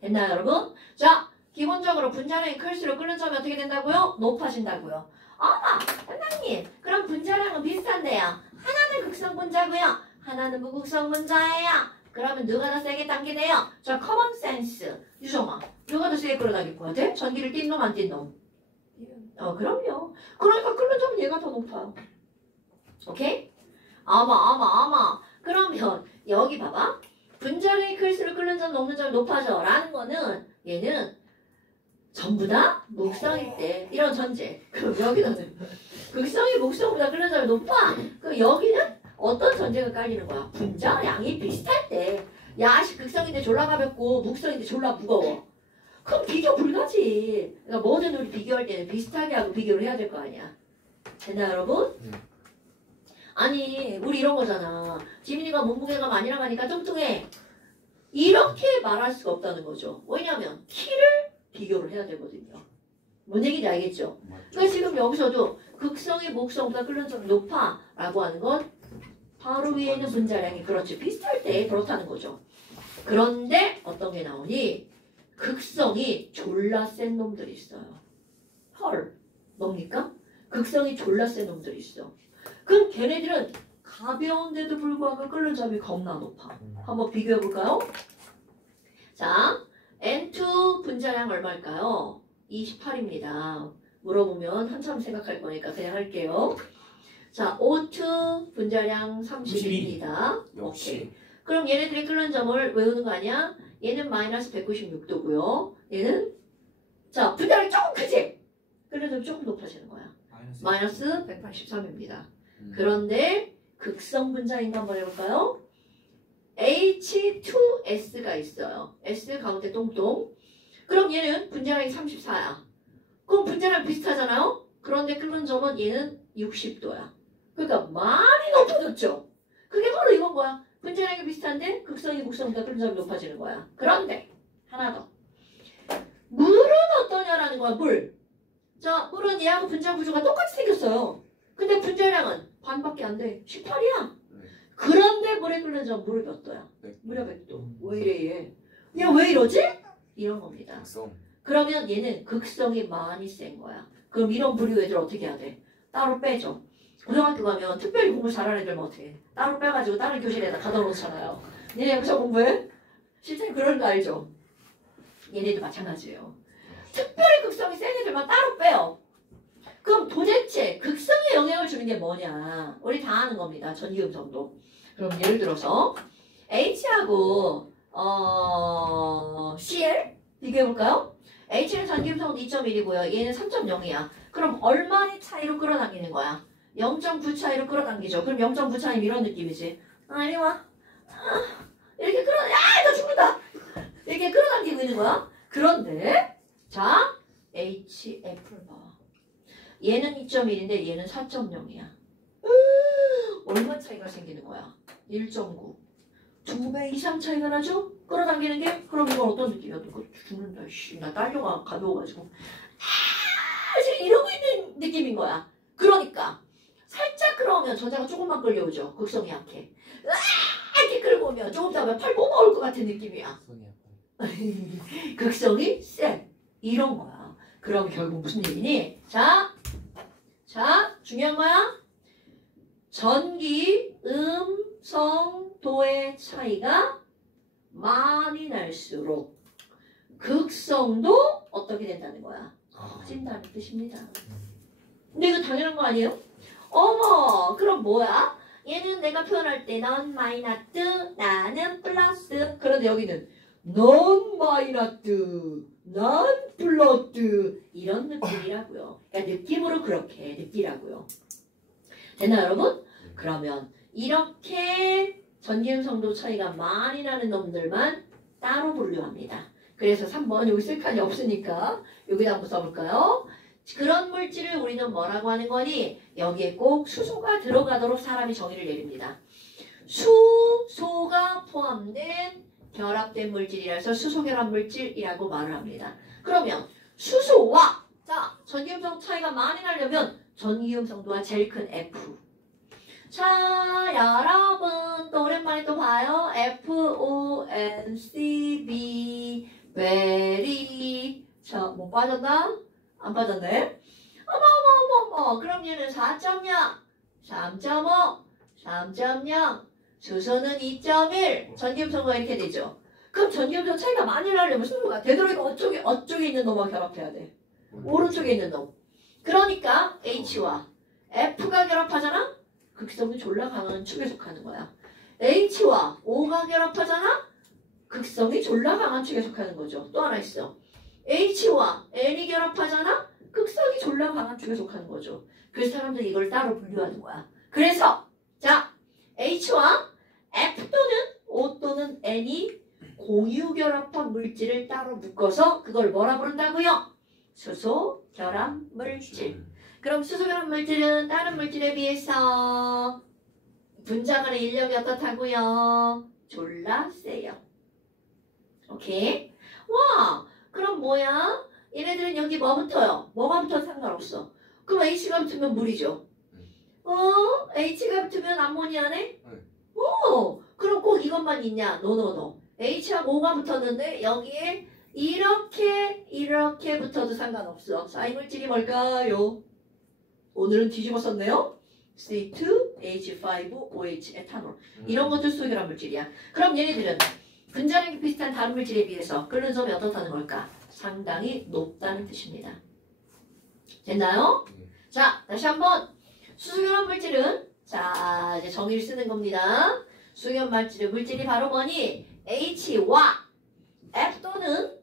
됐나요, 여러분? 자, 기본적으로 분자량이 클수록 끓는 점이 어떻게 된다고요? 높아진다고요. 어머, 선생님, 그럼 분자량은 비슷한데요. 하나는 극성 분자고요. 하나는 무극성 분자예요. 그러면 누가 더 세게 당기네요? 자, 커먼 센스. 유정아, 누가 더 세게 끌어당길 것 같아? 전기를 띈 놈, 안 띈 놈? 그럼요. 그러니까 끓는 점은 얘가 더 높아요. 오케이? 어머. 그러면 여기 봐봐. 분자량이 클수록 끓는 점, 녹는 점이 높아져. 라는 거는 얘는 전부 다 목성일 때 이런 전제. 그럼 여기는 극성이 목성보다 끓는 점이 높아. 그럼 여기는 어떤 전제가 깔리는 거야? 분자량이 비슷할 때. 야, 극성인데 졸라 가볍고 목성인데 졸라 무거워. 그럼 비교 불가지. 그러니까 뭐든 우리 비교할 때는 비슷하게 하고 비교를 해야 될 거 아니야. 됐나 여러분? 아니 우리 이런 거잖아. 지민이가 몸무게가 많이 나가니까 뚱뚱해. 이렇게 말할 수가 없다는 거죠. 왜냐면 키를 비교를 해야 되거든요. 뭔 얘기인지 알겠죠? 그러니까 지금 여기서도 극성의 목성보다 끓는 점이 높아 라고 하는 건 바로 위에 있는 분자량이 그렇지 비슷할 때 그렇다는 거죠. 그런데 어떤 게 나오니 극성이 졸라 센 놈들이 있어요. 헐 뭡니까? 극성이 졸라 센 놈들이 있어. 그럼 걔네들은 가벼운데도 불구하고 끓는 점이 겁나 높아. 한번 비교해 볼까요? 자, N2 분자량 얼마일까요? 28입니다. 물어보면 한참 생각할 거니까 그냥 할게요. 자, O2 분자량 32입니다. 역시. 그럼 얘네들이 끓는 점을 외우는 거 아니야? 얘는 마이너스 196도고요. 얘는 자, 분자량이 조금 크지? 끓는 점이 조금 높아지는 거야. 마이너스 183입니다. 그런데 극성 분자인가 한번 해볼까요? H2S가 있어요. S 가운데 똥똥. 그럼 얘는 분자량이 34야. 그럼 분자량 비슷하잖아요? 그런데 끓는 점은 얘는 60도야. 그러니까 많이 높아졌죠? 그게 바로 이건 거야. 분자량이 비슷한데 극성이 목성보다 끓는 점이 높아지는 거야. 그런데 하나 더. 물은 어떠냐라는 거야. 물. 자, 물은 얘하고 분자 구조가 똑같이 생겼어요. 근데 분자량은 반밖에 안 돼. 18이야. 그런데 물에 끓는 점 물이 몇 도야? 무려 100도. 왜 이래 얘? 얘 왜 이러지? 이런 겁니다. 그러면 얘는 극성이 많이 센 거야. 그럼 이런 부류 애들 어떻게 해야 돼? 따로 빼죠. 고등학교 가면 특별히 공부 잘하는 애들만 어떻게 해? 따로 빼가지고 다른 교실에다 가둬 놓잖아요. 얘네 여기서 공부해? 실제 그런 거 알죠? 얘네도 마찬가지예요. 특별히 극성이 게 뭐냐? 우리 다 아는 겁니다. 전기음성도. 그럼 예를 들어서 H하고 CL 비교해볼까요? H는 전기음성도 2.1이고요. 얘는 3.0이야. 그럼 얼마의 차이로 끌어당기는 거야? 0.9 차이로 끌어당기죠. 그럼 0.9 차이면 이런 느낌이지. 이리 와. 이렇게 너 죽는다. 이렇게 끌어당기고 있는 거야. 그런데 자 HF를 봐. 얘는 2.1인데 얘는 4.0이야. 얼마 차이가 생기는 거야? 1.9. 2배 이상 차이가 나죠? 끌어당기는 게? 그럼 이건 어떤 느낌이야? 너 죽는다. 나 딸려가 가벼워가지고. 지금 이러고 있는 느낌인 거야. 그러니까 살짝 끌어오면 전자가 조금만 끌려오죠. 극성이 약해. 이렇게 끌고 오면 조금 더 하면 팔 뽑아올 것 같은 느낌이야. 손이 아파요. 극성이 세. 이런 거야. 그럼 결국 무슨 얘기니? 자, 중요한 거야. 전기, 음성도의 차이가 많이 날수록 극성도 어떻게 된다는 거야? 커진다는 뜻입니다. 근데 이거 당연한 거 아니에요? 어머, 그럼 뭐야? 얘는 내가 표현할 때 넌 마이너스, 나는 플러스. 그런데 여기는 넌 마이너스, 난 플러스. 이런 느낌이라고요. 그러니까 느낌으로 그렇게 느끼라고요. 됐나요, 여러분? 그러면 이렇게 전기음성도 차이가 많이 나는 놈들만 따로 분류합니다. 그래서 3번 여기 쓸 칸이 없으니까 여기다 한번 써볼까요? 그런 물질을 우리는 뭐라고 하는 거니? 여기에 꼭 수소가 들어가도록 사람이 정의를 내립니다. 수소가 포함된 결합된 물질이라서 수소결합 물질이라고 말을 합니다. 그러면 수소와 전기음성 차이가 많이 나려면 전기음성도가 제일 큰 F. 자, 여러분 또 오랜만에 또 봐요. FONCB very. 자, 뭐 빠졌나? 안 빠졌네. 어머. 그럼 얘는 4.0, 3.5, 3.0. 수소는 2.1. 전기음성도가 이렇게 되죠. 그럼 전기음성 차이가 많이 나려면 수소가 되도록 어쪽에 있는 놈과 결합해야 돼. 오른쪽에 있는 놈. 그러니까 H와 F가 결합하잖아? 극성이 졸라 강한 축에 속하는 거야. H와 O가 결합하잖아? 극성이 졸라 강한 축에 속하는 거죠. 또 하나 있어. H와 N이 결합하잖아? 극성이 졸라 강한 축에 속하는 거죠. 그래서 사람들이 이걸 따로 분류하는 거야. 그래서 자, H와 F 또는 O 또는 N이 공유 결합한 물질을 따로 묶어서 그걸 뭐라 부른다고요? 수소 결합 물질. 그럼 수소 결합 물질은 다른 물질에 비해서 분자간의 인력이 어떻다고요? 졸라 세요. 오케이? 와, 그럼 뭐야? 얘네들은 여기 뭐 붙어요? 뭐가 붙어도 상관없어. 그럼 H가 붙으면 물이죠. H가 붙으면 암모니아네? 그럼 꼭 이것만 있냐? 노노노. H하고 O가 붙었는데 여기에 이렇게 붙어도 상관없어. 자, 이 물질이 뭘까요? 오늘은 뒤집어 썼네요. C2H5OH 에탄올. 이런 것들 수소결합 물질이야. 그럼 얘네들은 분자량이 비슷한 다른 물질에 비해서 끓는 점이 어떻다는 걸까? 상당히 높다는 뜻입니다. 됐나요? 자, 다시 한번. 수소결합 물질은 자, 이제 정의를 쓰는 겁니다. 수소결합 물질이 바로 뭐니? H와 F 또는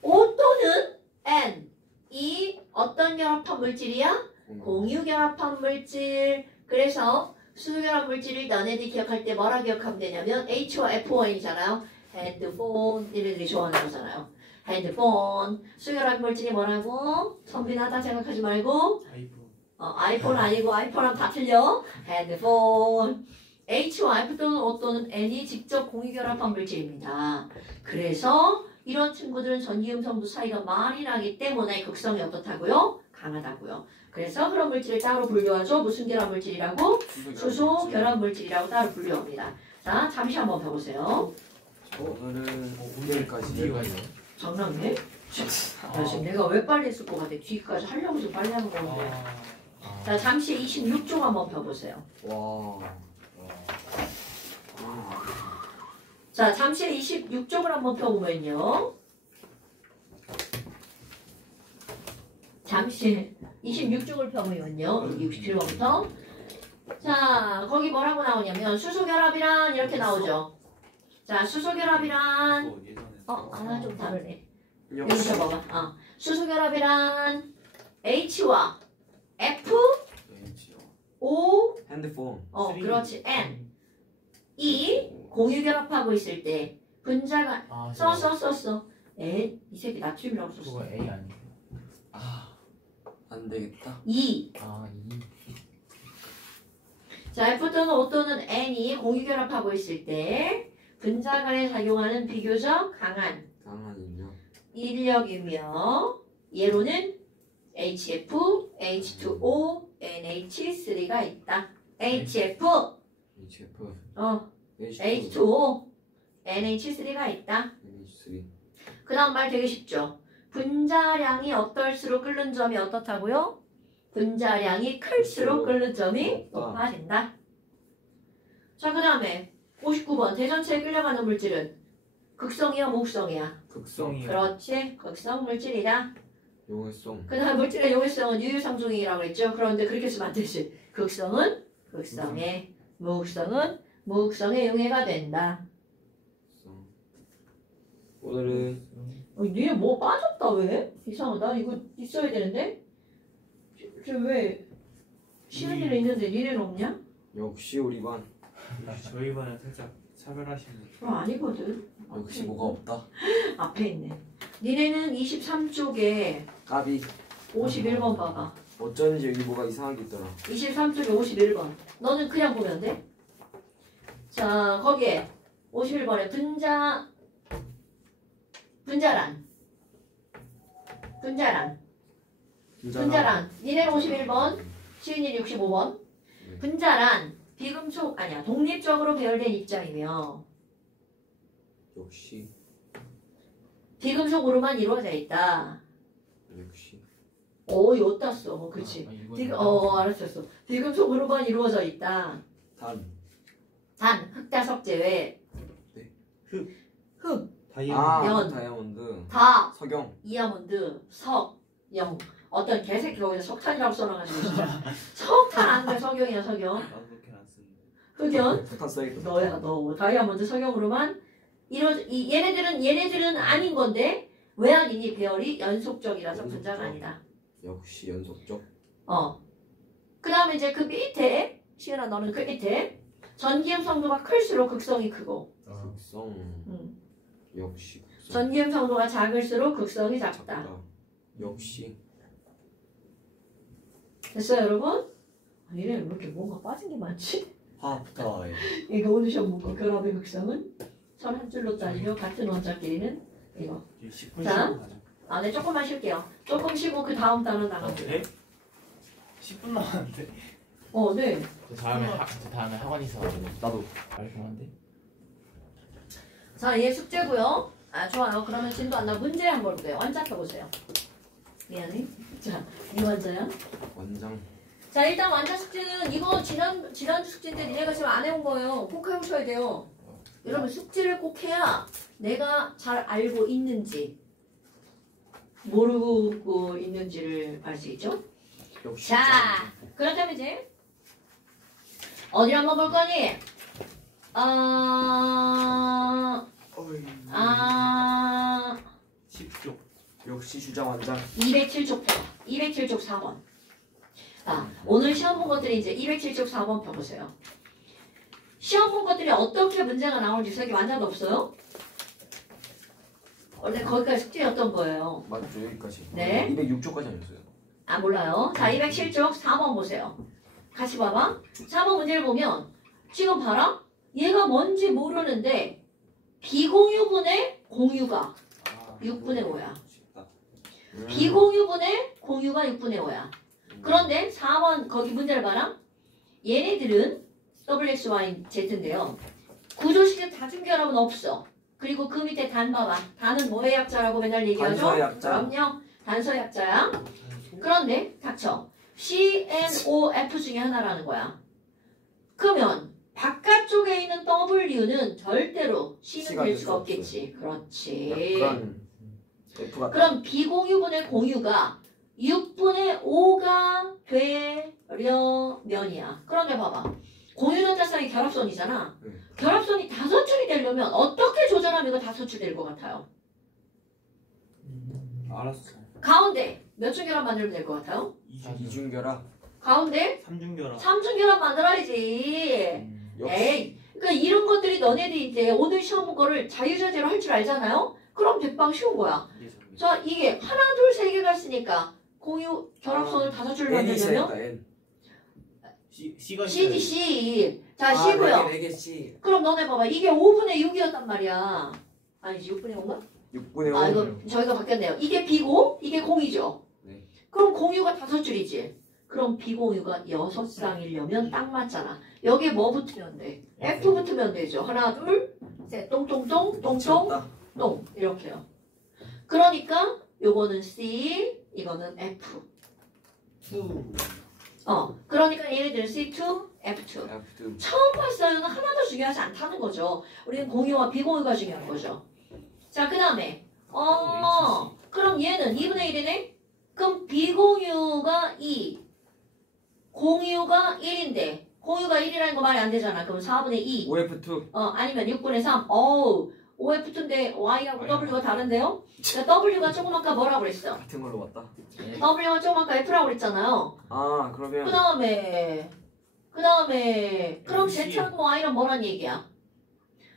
O 또는 N. 이 어떤 결합한 물질이야? 공유 결합한 물질. 그래서 수소결합 물질을 너네들이 기억할 때 뭐라 기억하면 되냐면 H와 FON이잖아요. 핸드폰. 얘네들이 좋아하는 거잖아요. 핸드폰. 수소결합 물질이 뭐라고? 선비나다 생각하지 말고 아이폰 아니고 아이폰하면 다 틀려. 핸드폰. H와 F 또는 O 또는 N이 직접 공유 결합한 물질입니다. 그래서 이런 친구들은 전기음성도 차이가 많이 나기 때문에 극성이 어떻다고요? 강하다고요. 그래서 그런 물질을 따로 분류하죠. 무슨 결합 물질이라고? 수소 결합 물질이라고 따로 분류합니다. 자, 잠시 한번 펴보세요. 오늘은 내일까지. 장난해? 나 지금 내가 왜 빨리 했을 것 같아? 뒤까지 하려고 좀 빨리 하는 건데. 자, 잠시 26쪽 한번 펴보세요. 와. 자, 잠시 26쪽을 한번 펴보면요. 잠시 26쪽을 펴보면요. 67번부터 자, 거기 뭐라고 나오냐면 수소결합이란 이렇게 나오죠. 자, 수소결합이란 또 예전에 하나 좀 다르네. 역시. 여기서 봐봐. 수소결합이란 H와 F, O, 핸드폰. 그렇지, N. 이 공유결합하고 있을 때 분자가 아, 써. 이 새끼 나트륨이라고 그거 썼어. A 아니에요? 안 되겠다. 2. 아, 2. 자, F 또는 O 또는 N이 공유결합하고 있을 때 분자 간에 작용하는 비교적 강한 강한이요. 인력이며 얘로는 HF, H2O, NH3가 있다. HF, HF. H2O, NH3가 있다. NH3. 그 다음 말 되게 쉽죠. 분자량이 어떨수록 끓는 점이 어떻다고요? 분자량이 클수록 끓는 점이 높아진다. 자, 그 다음에 59번 대전체에 끌려가는 물질은 극성이야, 무극성이야? 극성. 그렇지, 극성 물질이다. 용해성. 그 다음 물질의 용해성은 유유상종이라고 했죠. 그런데 그렇게 쓰면 안 되지. 극성은 극성에, 무극성은 무극성에 용해가 된다. 오늘은 니네 뭐 빠졌다 왜? 이상하다. 이거 있어야 되는데? 왜 쉬는 일이 있는데 니네는 없냐? 역시 우리 반. 저희 반은 살짝 차별하시는 그럼 아니거든. 역시 뭐가 없다. 앞에 있네. 니네는 23쪽에 까비. 51번 봐봐. 어쩐지 여기 뭐가 이상한 게 있더라. 23쪽에 51번. 너는 그냥 보면 돼. 자, 거기에 51번에 분자란. 니네는 51번, 시은이 65번. 네. 분자란 비금속 독립적으로 배열된 입장이며 역시. 비금속으로만 이루어져 있다. 역시. 여기다 써. 그렇지. 아, 알았었어. 비금속으로만 이루어져 있다. 단. 흑다석 제외. 네. 흑, 다이아몬드. 다이아몬드. 다, 석영. 이아몬드, 석, 영. 어떤 개새끼 거기다 석탄이라고 써놔가지고 진짜. 석탄 안 돼. 석영이야, 석영. 나도 그렇게 안 쓰는데. 흑연. 석탄 써야겠다. 너야, 너. 다이아몬드, 석영으로만 얘네들은 아닌 건데 왜 아니니? 배열이 연속적이라서 분자가 아니다. 역시 연속적. 그 다음에 이제 그 밑에 시은아 너는 그 밑에 전기음 성도가 클수록 극성이 크고 극성. 역시 극성. 전기음 성도가 작을수록 극성이 작다. 역시. 됐어요 여러분? 얘네 왜 이렇게 뭔가 빠진 게 많지? 하프타임. 이거 오늘 시험 문과 결합의 극성은 선 한 줄로 따지며 같은 원자끼리는 이거. 10분 자. 쉬고 가자. 네 조금만 쉴게요. 조금 쉬고 그 다음 단어 나가세요. 네? 10분 남았는데. 네. 저 다음에 학원 있어가지고 나도. 말끔한데? 자, 얘 숙제고요. 좋아요. 그러면 진도 안 나. 문제 한번 볼게요. 원자 펴보세요. 미안해. 자, 이 원자야. 원장. 자, 일단 완자 숙제는 이거 지난주 숙제인데 니네가 지금 안 해온 거예요. 꼭 해오셔야 돼요. 여러분 숙제를 꼭 해야 내가 잘 알고 있는지 모르고 있는지를 알 수 있죠. 역시. 자, 그렇다면 이제 어디를 한번 볼 거니? 10쪽. 역시 주장 원장. 207쪽 펴봐. 207쪽 4번. 오늘 시험 본 것들이 이제 207쪽 4번 펴보세요. 시험 본 것들이 어떻게 문제가 나올지 색이 완전도 없어요? 원래 거기까지 숙제였던 거예요. 맞죠 여기까지. 네. 206조까지 아니었어요. 몰라요. 자, 207쪽 4번 보세요. 같이 봐봐. 4번 문제를 보면 지금 봐라. 얘가 뭔지 모르는데 비공유분의 공유가 6분의 5야. 비공유분의 공유가 6분의 5야. 그런데 4번 거기 문제를 봐라. 얘네들은 WXYZ인데요. 구조식의 다중결합은 없어. 그리고 그 밑에 단 봐봐. 단은 뭐의 약자라고 맨날 얘기하죠? 단서의 약자. 그럼요. 단서의 약자야. 그런데 닥쳐. CNOF 중에 하나라는 거야. 그러면 바깥쪽에 있는 W는 절대로 C는 C가 될 될 수가 수 없겠지. 그렇지. 약간 F 같다. 그럼 비공유분의 공유가 6분의 5가 되려면이야. 그런데 봐봐. 공유전자쌍이 결합선이잖아. 네. 결합선이 다섯줄이 되려면 어떻게 조절하면 이거 다섯줄 될 것 같아요? 알았어. 가운데 몇 줄 결합 만들면 될 것 같아요? 이중결합. 가운데 삼중결합. 3줄 결합 만들어야지. 역시. 에이, 그러니까 이런 것들이 너네들이 이제 오늘 시험 본 거를 자유자재로 할 줄 알잖아요? 그럼 대빵 쉬운 거야. 자, 이게 하나, 둘, 세 개가 있으니까 공유 결합선을 다섯 줄 N이 만들려면 있으니까 N. C가 C지, C. 자, C고요. 4개 C. 그럼 너네 봐봐. 이게 5분의 6이었단 말이야. 아니지, 6분의 5인가? 6분의 5. 아, 이거 저희가 바뀌었네요. 이게 B고, 이게 공이죠. 네. 그럼 공유가 다섯 줄이지. 그럼 비공유가 6쌍이려면 딱 맞잖아. 여기에 뭐 붙으면 돼? F 붙으면 되죠. 하나, 둘, 셋, 똥똥똥, 똥똥, 미쳤다. 똥. 이렇게요. 그러니까 요거는 C, 이거는 F. 그러니까 얘네들 C2, F2. F2. 처음 봤어요는 하나도 중요하지 않다는 거죠. 우리는 공유와 비공유가 중요한 거죠. 자, 그 다음에 그럼 얘는 2분의 1이네? 그럼 비공유가 2, 공유가 1인데 공유가 1이라는 거 말이 안 되잖아. 그럼 4분의 2 5F2. 아니면 6분의 3 OF2인데 Y하고 W가 다른데요? 그러니까 W가 조금 아까 뭐라고 그랬어? 같은 걸로 봤다. W가 조금 아까 F라고 그랬잖아요. 아, 그러면 그 다음에 그럼 MC. Z하고 Y는 뭐란 얘기야?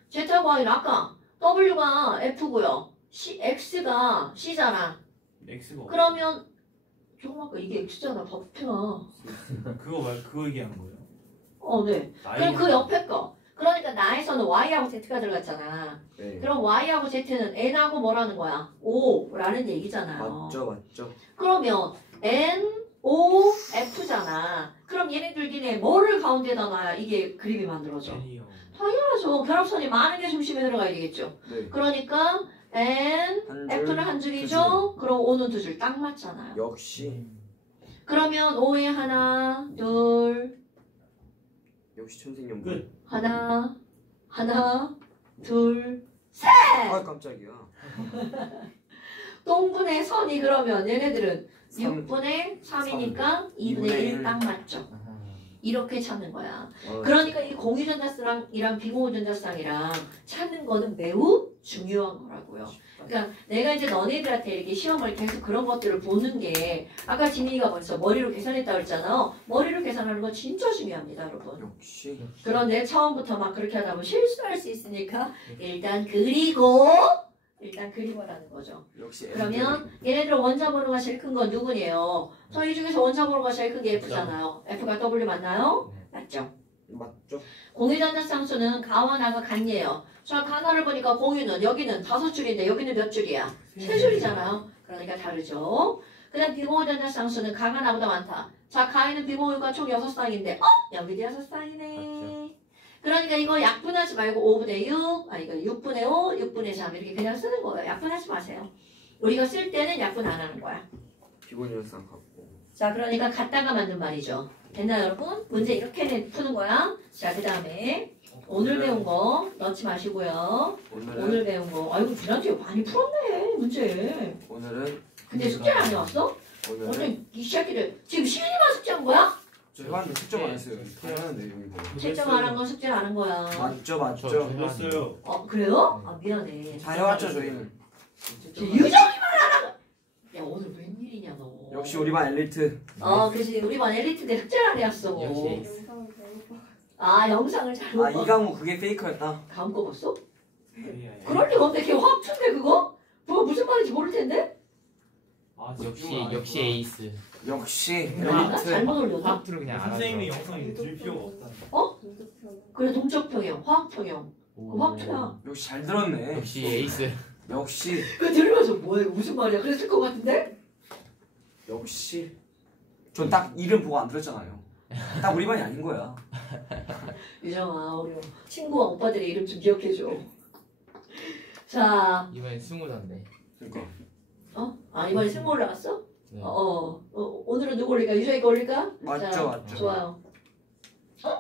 Z하고 Y는 아까 W가 F고요. X가 C잖아. X가 없어. 그러면 조금 아까 이게 X잖아. 법표나. 그거 얘기한 거예요? 네. 그럼 그 옆에 거. 그러니까 나에서는 Y하고 Z가 들어갔잖아. 네. 그럼 Y하고 Z는 N하고 뭐라는 거야? O라는 얘기잖아요. 맞죠. 그러면 N, O, F잖아. 그럼 얘네들끼리 뭐를 가운데다 놔야 이게 그림이 만들어져? N이요. 당연하죠. 결합선이 많은 게 중심에 들어가야 되겠죠. 네. 그러니까 N, 한 줄. F는 한 줄이죠. 그럼 O는 두 줄 딱 맞잖아요. 역시 그러면 O에 하나, 둘, 역시 천생연분. 끝. 하나, 둘, 아, 깜짝이야. 동분의 선이 그러면 얘네들은 3. 6분의 3이니까 2분의 1 딱 맞죠. 이렇게 찾는 거야. 그러니까 이 공유전자쌍이랑 비공유전자쌍이랑 찾는 거는 매우 중요한 거라고요. 그러니까 내가 이제 너네들한테 이렇게 시험을 계속 그런 것들을 보는 게 아까 지민이가 벌써 머리로 계산했다고 했잖아요. 머리로 계산하는 건 진짜 중요합니다, 여러분. 역시. 그런데 처음부터 막 그렇게 하다 보면 실수할 수 있으니까 일단 그리고라는 거죠. 역시. 그러면 얘네들 원자번호가 제일 큰 건 누구예요? 저희 중에서 원자번호가 제일 큰 게 F잖아요. F가 W 맞나요? 맞죠. 맞죠. 공유전자쌍수는 가와 나가 같네요. 자, 가나를 보니까 공유는 여기는 5줄인데 여기는 몇 줄이야? 3줄이잖아요. 그러니까 다르죠. 그 다음 비공유전자쌍수는 가가 나보다 많다. 자, 가에는 비공유가 총 6쌍인데 여기도 6쌍이네. 그러니까 이거 약분하지 말고 5분의 6, 이거 6분의 5, 6분의 3 이렇게 그냥 쓰는 거예요. 약분하지 마세요. 우리가 쓸 때는 약분 안 하는 거야. 비곤이었상 같고. 자, 그러니까 갖다가 만든 말이죠. 됐나요, 여러분? 문제 이렇게 푸는 거야. 자, 그 다음에 오늘 배운 거 넣지 마시고요. 오늘 배운 거. 아이고, 지난주에 많이 풀었네, 문제. 오늘은 근데 숙제를 안 해왔어? 오늘 이 새끼들 지금 시윤이만 숙제한 거야? 저 해봤는데 숙제만 안 했어요. 당연한데 여기. 채점 안 한 건 숙제를 안 한 거야. 맞죠. 틀렸어요. 그래요? 아, 미안해. 잘 해왔죠 저희는. 유정이만 안 하고. 야, 오늘 웬일이냐, 너. 역시 우리 반 엘리트. 그치. 우리 반 엘리트인데 숙제를 안 해왔어. 역시 영상을 잘못 아, 봤어. 이강우 그게 페이크였다. 다음 거 봤어? 예, 그럴 리가 없네. 걔 화투인데 그거? 그거 무슨 말인지 모를 텐데? 역시 에이스. 역시 나 엘리트. 잘못 올렸나? 화투를 그냥 알아서. 선생님의 영상이 들 필요가 없다. 그래, 동적평형, 화학평형. 그 화투야. 역시 잘 들었네. 역시 에이스. 역시 그거 들으면서 뭐야, 이거 무슨 말이야? 그랬을 것 같은데? 역시. 전 딱 이름 보고 안 들었잖아요. 딱 우리 반이 아닌 거야. 유정아, 우리 친구와 오빠들의 이름 좀 기억해줘. 자, 이번엔 승우던데. 그러니까. 이번에 승모 올라갔어? 네. 오늘은 누구 올릴까? 유정이가 올릴까? 맞죠, 자, 맞죠. 좋아요.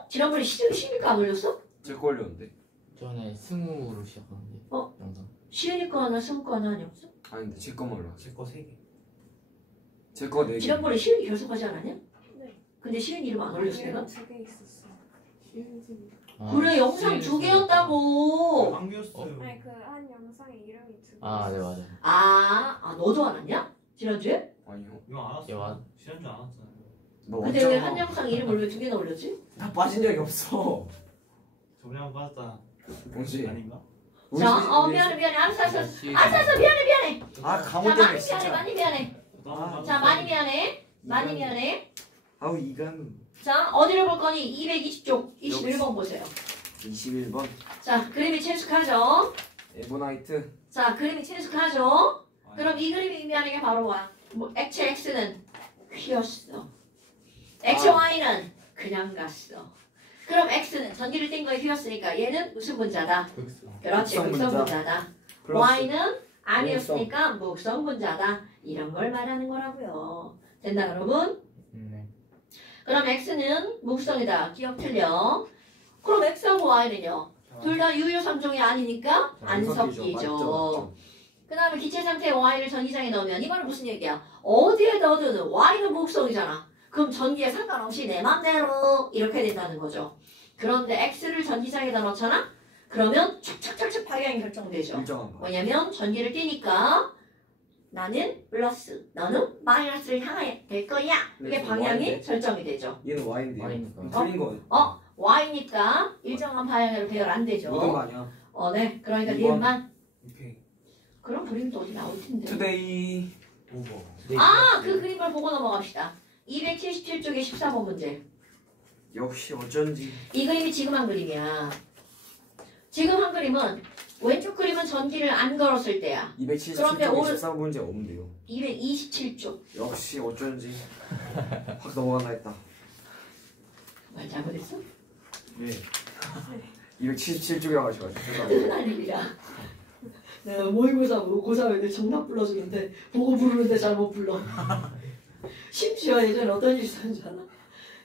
지난번에 시니까 안 올렸어? 제거 올렸는데. 전에 승우로 시작하는데. 영상. 시은이 거 하나, 승우 거 하나 아니었어? 아닌데 제 거만 올랐어. 제거 3개. 제거 4개. 지난번에 시은이 결석하지 않았냐? 네. 근데 시은이 이름 안 올렸어 내가? 두개 있었어. 그래 영상 2개였다고. 안 귀였어요. 아니 그 한 영상에 이름이 두 개. 아, 네, 맞아. 아 너도 안 왔냐? 지난주에? 아니요. 이거 안 왔어. 야, 맞- 지난주 안 왔잖아요. 너 근데 왜 한 어쩌고 영상 이름을 왜 2개나 올렸지? 나 빠진 적이 없어. 저번에 한 번 빠졌다. 뭔지. 아닌가? 우리 자, 우리 미안해 알았어 다시- 미안해 아 자 강호 많이 때문에 미안해 진짜. 많이 미안해 아, 자 많이 미안해 아우 이건 자 어디를 볼 거니? 220쪽 21번 보세요 21번 자 그림이 친숙하죠? 에보나이트. 자 그림이 친숙하죠? 그럼 이 그림이 의미하는 게 바로 뭐 액체 X는 휘었어 액체 Y는 그냥 갔어 그럼 X는 전기를 띈 거에 휘었으니까 얘는 무슨 분자다? 그렇지 극성 극성 분자. 분자다 플러스. Y는 아니었으니까 목성 분자다 이런 걸 말하는 거라고요 됐나 여러분? 네. 그럼 X는 목성이다 기억 틀려 그럼 X하고 Y는요 둘 다 유효 3종이 아니니까 안 섞이죠 그 다음에 기체 상태의 Y를 전기장에 넣으면 이거는 무슨 얘기야 어디에 넣어도 Y는 목성이잖아 그럼 전기에 상관없이 내 맘대로 이렇게 된다는 거죠 그런데 X를 전기장에다 넣잖아 그러면 착착착착 방향이 결정되죠 일정한 거. 뭐냐면 전기를 띄니까 나는 플러스 너는 마이너스를 향하여 될 거야 이게 네, 방향이 Y인데? 설정이 되죠 얘는 Y인데요. Y니까. 틀린 거. Y니까 일정한 방향으로 배열 안 되죠 모든 거 아니야. 네 그러니까 이번. 니은만 오케이. 그런 그림도 어디 나올 텐데 투데이. 오버. 그 그림을 보고 넘어갑시다 277쪽의 14번 문제 역시 어쩐지. 이 그림이 지금 한 그림이야 지금 한 그림은 왼쪽 그림은 전기를 안 걸었을 때야 그런데 277쪽에 오른- 14문제 없는데요. 227쪽 역시 어쩐지. 확 넘어간다 했다. 말 잘못했어? 예. 277쪽이라고 하셔가지고. 흔한 일이야 내가 모의고사 고3 애들 정답 불러주는데 보고 부르는데 잘못 불러 심지어 예전에 어떤 일이 있었는지 알아?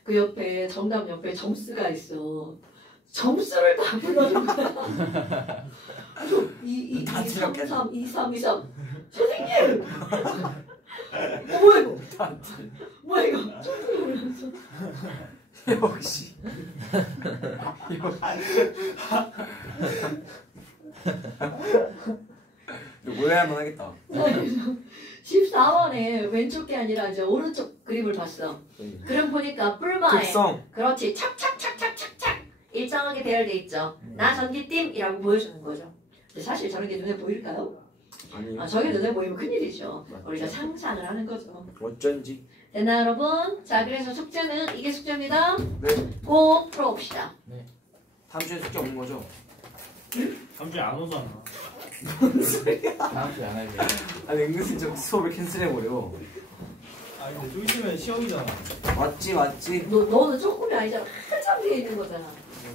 그 옆에 정답 옆에 점수가 있어 점수를 다 불러준 거야 2, 3, 3, 2, 3, 2, 3 선생님! 뭐야 이거? 뭐야 이거? 점수를 불러줬어 역시. 이거 모여야만 하겠다. 14번에 왼쪽 게 아니라 이제 오른쪽 그림을 봤어. 그럼 보니까 뿔마에 특성. 그렇지 착착착착착착 일정하게 배열돼 있죠. 나 전기팀이라고 보여주는 거죠. 근데 사실 저런 게 눈에 보일까요? 아니요. 저게 눈에 보이면 큰일이죠. 맞죠. 우리가 상상을 하는 거죠. 어쩐지. 됐나 여러분? 자 그래서 숙제는 이게 숙제입니다. 네. 꼭 풀어봅시다. 다음 주에 숙제 없는 거죠? 다음 주에 안 오잖아. 다음 주에 안 할게요. 아니 은근슬쩍 수업을 캔슬해버려. 아 근데 좀 있으면 시험이잖아. 맞지. 너는 조금이 아니잖아. 한참 뒤에 있는 거잖아.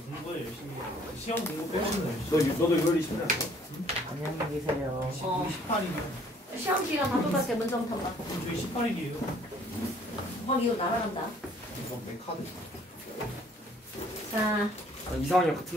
공부를 열심히 해. 시험 공부 빼면 열심히. 너도 6월 20일 안 안녕히 계세요. 어. 18일이요. 시험 기간 다 똑같아. 문정탐방. 저희 18일이에요. 이거 날아간다. 이거 내 카드. 자. 이상한이랑 같은 날.